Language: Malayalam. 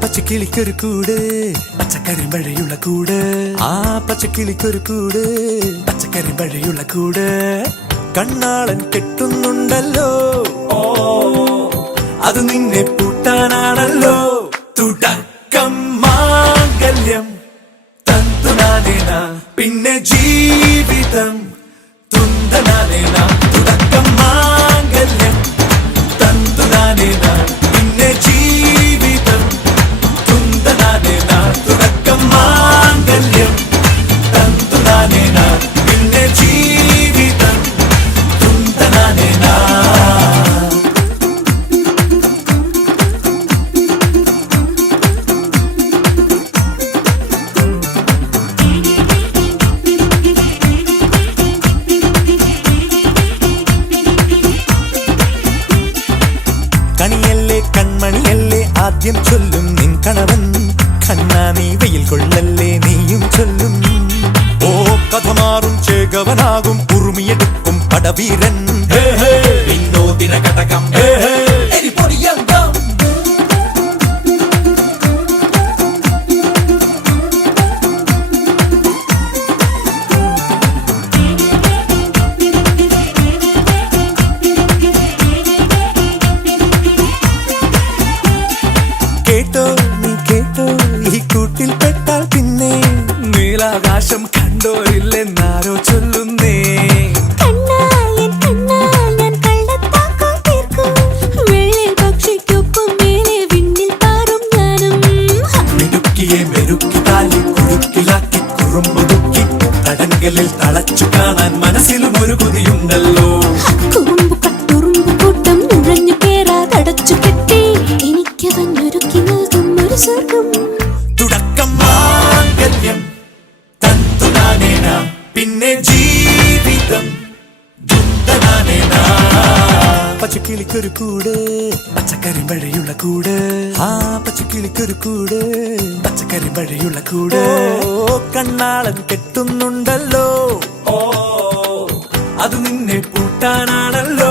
പച്ചക്കിളിക്കൊരു കൂട് പച്ചക്കരിമ്പഴയുള്ള കൂട് ആ പച്ചക്കിളിക്കൊരു കൂട് പച്ചക്കരിമ്പഴയുള്ള കൂട് കണ്ണാളൻ കെട്ടുന്നുണ്ടല്ലോ അത് നിന്നെ പൂട്ടാനാണല്ലോ തുടക്കം മാംഗല്യം തന്തുനാനേന പിന്നെ ജീവിതം തുന്തനാനേന തുടക്കം മാംഗല്യം തന്തുനാനേന പിന്നെ ജീവിതം തുന്തനാനേന തുടക്കം മാംഗല്യം തന്തുനാനേന പിന്നെ ജീവിതം തുന്തനാനേന കണിയല്ലേ കൺമണിയല്ലേ ആദ്യം ചൊല്ലും നിൻ കണവൻ കണ്ണാ നീ വെയിൽ കൊള്ളല്ലേ നീയും ചൊല്ലും ഓ കഥ മാറും ചേകവനാകും ഉറുമിയെടുക്കും പടവീരൻ വിനോദിന ഘടകം എരിപൊടിയങ്കം കേട്ടോ നീ കേട്ടോ ഈ കൂട്ടിൽ പെട്ടാൽ പിന്നെ നീലാകാശം കണ്ടോ ഇല്ലെന്നാരോ ചൊല്ലുന്നേ മിടുക്കിയെ മെരുക്കി താലി കുടുക്കിലാക്കി കുറുമ്പുതുക്കി തടങ്കലിൽ തളച്ചു കാണാൻ മനസ്സിലും ഒരു കൊതിയുണ്ടല്ലോ തുടക്കം മാംഗല്യം തന്തുനാനേന പിന്നെ ജീവിതം തുന്തനാനേന പച്ചക്കിളിക്കൊരു കൂട് പച്ചക്കരിമ്പഴയുള്ള കൂട് ആ പച്ചക്കിളിക്കൊരു കൂട് പച്ചക്കരിമ്പഴയുള്ള കൂട് കണ്ണാളൻ കെട്ടുന്നുണ്ടല്ലോ അത് നിന്നെ പൂട്ടാനാണല്ലോ